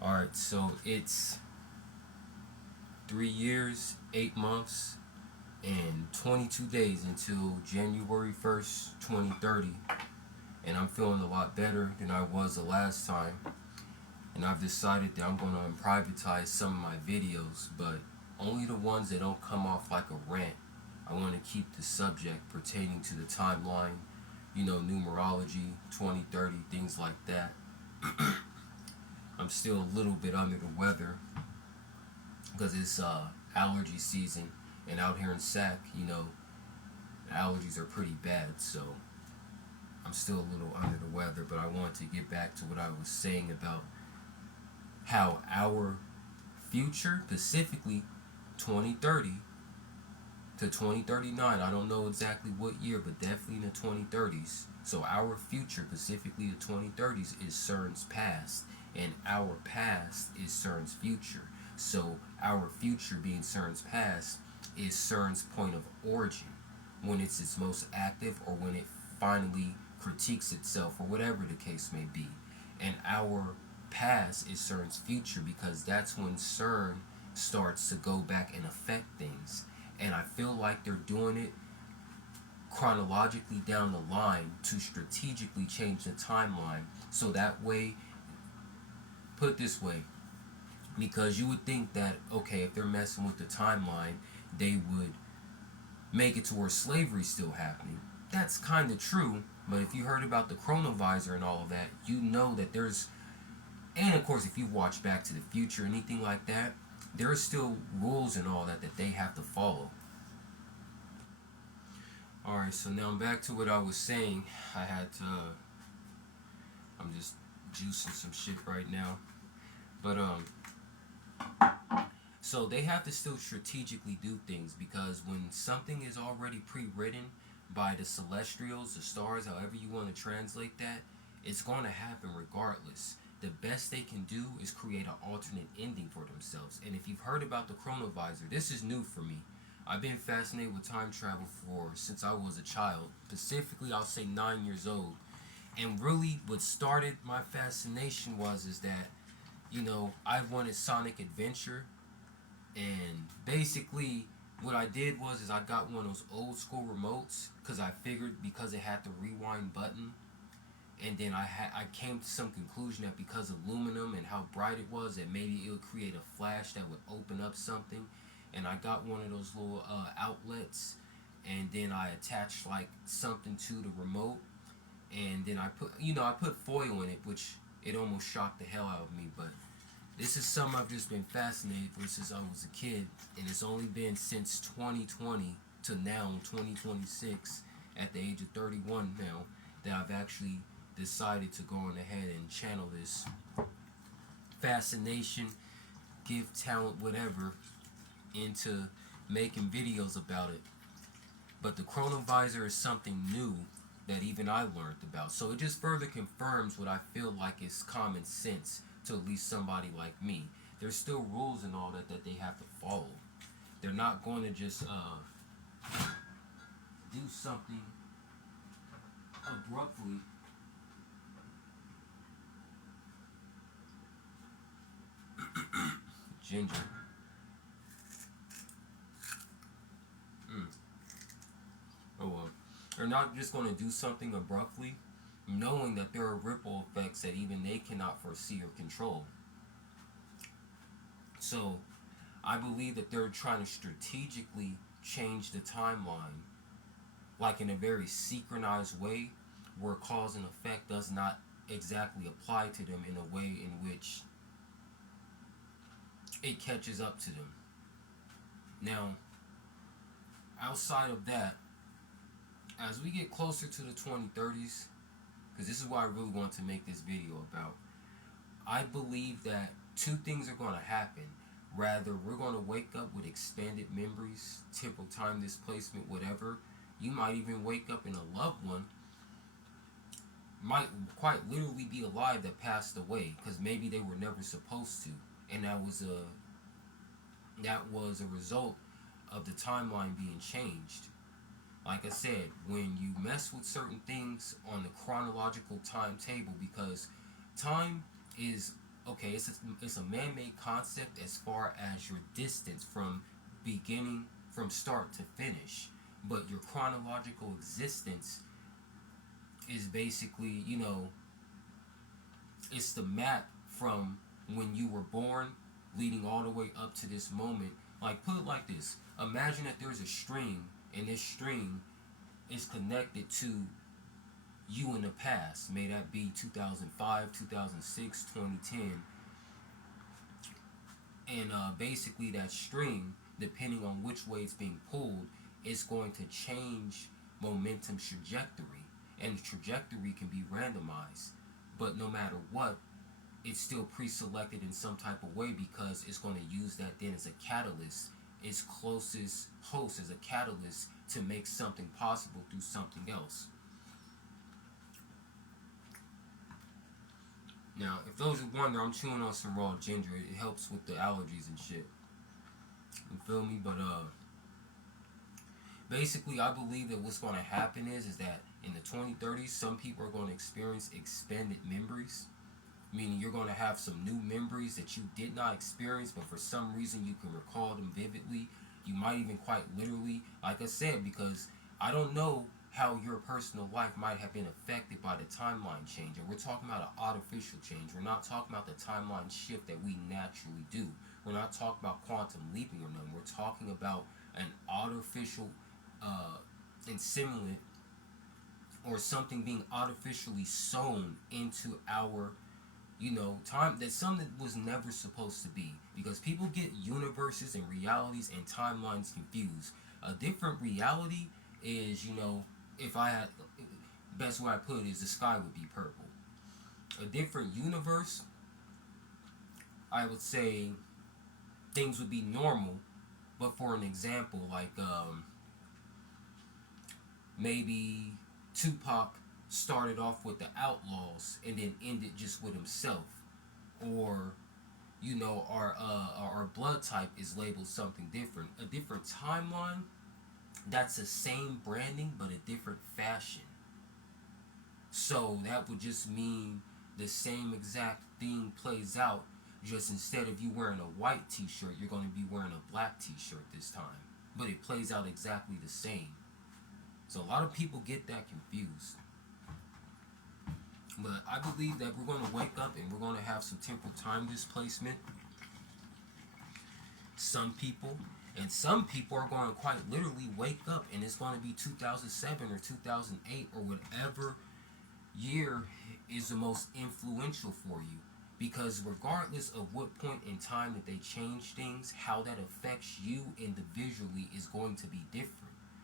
Alright, so it's 3 years, 8 months, and 22 days until January 1st, 2030. And I'm feeling a lot better than I was the last time. And I've decided that I'm going to privatize some of my videos, but only the ones that don't come off like a rant. I want to keep the subject pertaining to the timeline, numerology, 2030, things like that. I'm still a little bit under the weather because it's allergy season, and out here in Sac, the allergies are pretty bad. So I'm still a little under the weather, but I want to get back to what I was saying about how our future, specifically 2030 to 2039, I don't know exactly what year, but definitely in the 2030s. So our future, specifically the 2030s, is CERN's past, and our past is CERN's future. So our future being CERN's past is CERN's point of origin, when it's its most active or when it finally critiques itself or whatever the case may be. And our past is CERN's future because that's when CERN starts to go back and affect things. And I feel like they're doing it chronologically down the line to strategically change the timeline. So that way, put it this way, because you would think that, okay, if they're messing with the timeline, they would make it to where slavery's still happening. That's kind of true, but if you heard about the chronovisor and all of that, you know that there's, and of course, if you watch Back to the Future, anything like that, there's still rules and all that they have to follow. Alright, so now I'm back to what I was saying. I had to, I'm just juicing some shit right now. But, so they have to still strategically do things because when something is already pre-written by the celestials, the stars, however you want to translate that, it's going to happen regardless. The best they can do is create an alternate ending for themselves. And if you've heard about the chronovisor, this is new for me. I've been fascinated with time travel for since I was a child. Specifically, I'll say 9 years old. And really, what started my fascination was is that, I wanted Sonic Adventure, and basically what I did was is I got one of those old school remotes because I figured because it had the rewind button, and then I came to some conclusion that because of aluminum and how bright it was, that maybe it would create a flash that would open up something, and I got one of those little outlets, and then I attached like something to the remote, and then I put foil in it, which it almost shocked the hell out of me, but this is something I've just been fascinated with since I was a kid, and it's only been since 2020 to now, 2026, at the age of 31 now, that I've actually decided to go on ahead and channel this fascination, gift, talent, whatever, into making videos about it. But the chronovisor is something new that even I learned about. So it just further confirms what I feel like is common sense to at least somebody like me. There's still rules and all that they have to follow. They're not going to just do something abruptly. Ginger. Mm. Oh well. They're not just going to do something abruptly, knowing that there are ripple effects that even they cannot foresee or control. So, I believe that they're trying to strategically change the timeline, like in a very synchronized way, where cause and effect does not exactly apply to them in a way in which it catches up to them. Now, outside of that, as we get closer to the 2030s, because this is what I really want to make this video about, I believe that two things are going to happen. Rather, we're going to wake up with expanded memories, temporal time displacement, whatever. You might even wake up and a loved one might quite literally be alive that passed away because maybe they were never supposed to, and that was a result of the timeline being changed. Like I said, when you mess with certain things on the chronological timetable, because time is okay, it's a man-made concept as far as your distance from beginning, from start to finish, but your chronological existence is basically, it's the map from when you were born leading all the way up to this moment. Like, put it like this: imagine that there's a string, and this string is connected to you in the past. May that be 2005, 2006, 2010. And basically, that string, depending on which way it's being pulled, is going to change momentum's trajectory. And the trajectory can be randomized. But no matter what, it's still pre-selected in some type of way, because it's going to use that then as a catalyst, its closest host as a catalyst to make something possible through something else. Now, if those who wonder, I'm chewing on some raw ginger. It helps with the allergies and shit. You feel me? But basically, I believe that what's going to happen is that in the 2030s, some people are going to experience expanded memories, meaning you're going to have some new memories that you did not experience, but for some reason you can recall them vividly. You might even quite literally, like I said, because I don't know how your personal life might have been affected by the timeline change. And we're talking about an artificial change. We're not talking about the timeline shift that we naturally do. We're not talking about quantum leaping or nothing. We're talking about an artificial insimulant, or something being artificially sewn into our time, that's something that was never supposed to be, because people get universes and realities and timelines confused. A different reality is, if I had, best way I put it is the sky would be purple. A different universe, I would say things would be normal, but for an example, like maybe Tupac started off with the Outlaws and then ended just with himself, or our blood type is labeled something different, a different timeline. That's the same branding but a different fashion. So that would just mean the same exact thing plays out, just instead of you wearing a white t-shirt, you're going to be wearing a black t-shirt this time, but it plays out exactly the same. So a lot of people get that confused. But I believe that we're going to wake up and we're going to have some temporal time displacement. Some people are going to quite literally wake up, and it's going to be 2007 or 2008 or whatever year is the most influential for you. Because regardless of what point in time that they change things, how that affects you individually is going to be different.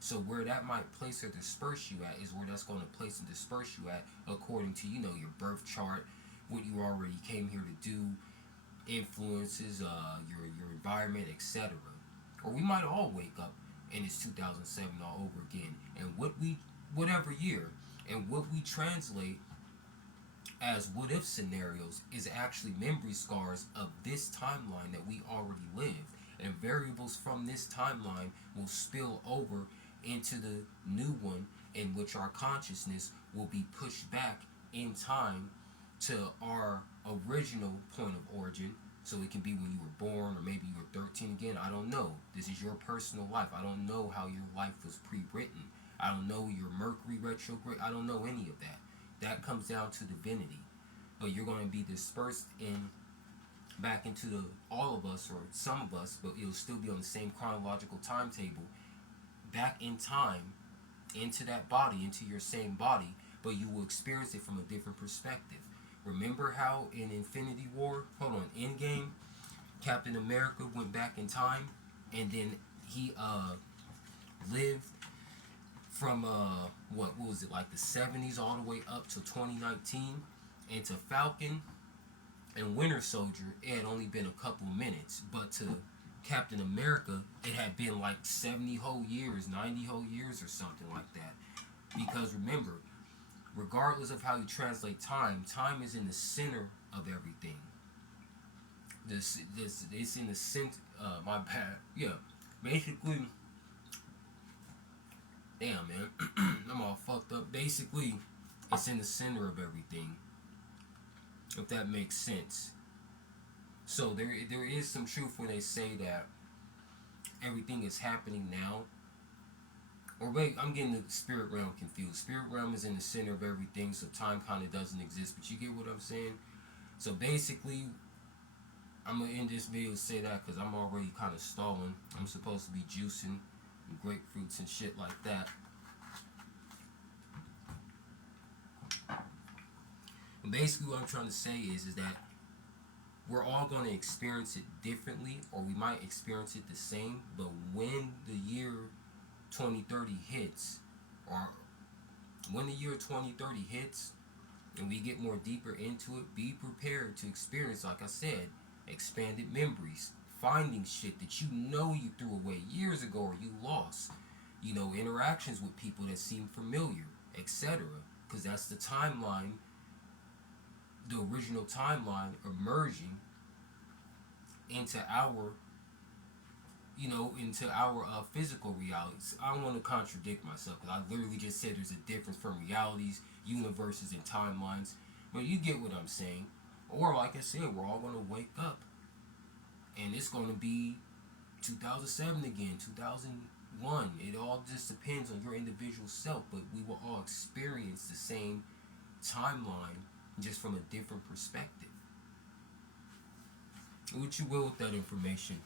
So where that might place or disperse you at is where that's going to place and disperse you at, according to your birth chart, what you already came here to do, influences, your environment, etc. Or we might all wake up and it's 2007 all over again, and whatever year, and what we translate as what if scenarios is actually memory scars of this timeline that we already lived, and variables from this timeline will spill over into the new one, in which our consciousness will be pushed back in time to our original point of origin. So it can be when you were born, or maybe you were 13 again. I don't know. This is your personal life. I don't know how your life was pre-written. I don't know your Mercury retrograde. I don't know any of that. That comes down to divinity. But you're going to be dispersed back into all of us, or some of us, but it'll still be on the same chronological timetable, back in time, into that body, into your same body, but you will experience it from a different perspective. Remember how in Endgame, Captain America went back in time, and then he lived from what was it, like the 70s all the way up to 2019, and to Falcon and Winter Soldier it had only been a couple minutes, but to Captain America it had been like 70 whole years, 90 whole years, or something like that. Because remember, regardless of how you translate time, time is in the center of everything. This it's in the center. My bad. Yeah, basically. Damn, man, I'm all fucked up. Basically, it's in the center of everything, if that makes sense. So there is some truth when they say that everything is happening now. Or wait, I'm getting the spirit realm confused. Spirit realm is in the center of everything, so time kind of doesn't exist. But you get what I'm saying? So basically, I'm gonna end this video to say that because I'm already kind of stalling. I'm supposed to be juicing grapefruits and shit like that. And basically, what I'm trying to say is that we're all going to experience it differently, or we might experience it the same. But when the year 2030 hits, or when the year 2030 hits, and we get more deeper into it, be prepared to experience, like I said, expanded memories, finding shit that you know you threw away years ago or you lost, you know, interactions with people that seem familiar, etc. Because that's the timeline, the original timeline emerging into our, you know, into our physical realities. I don't want to contradict myself because I literally just said there's a difference from realities, universes, and timelines. But you get what I'm saying. Or like I said, we're all going to wake up and it's going to be 2007 again, 2001. It all just depends on your individual self, but we will all experience the same timeline just from a different perspective. What you will with that information.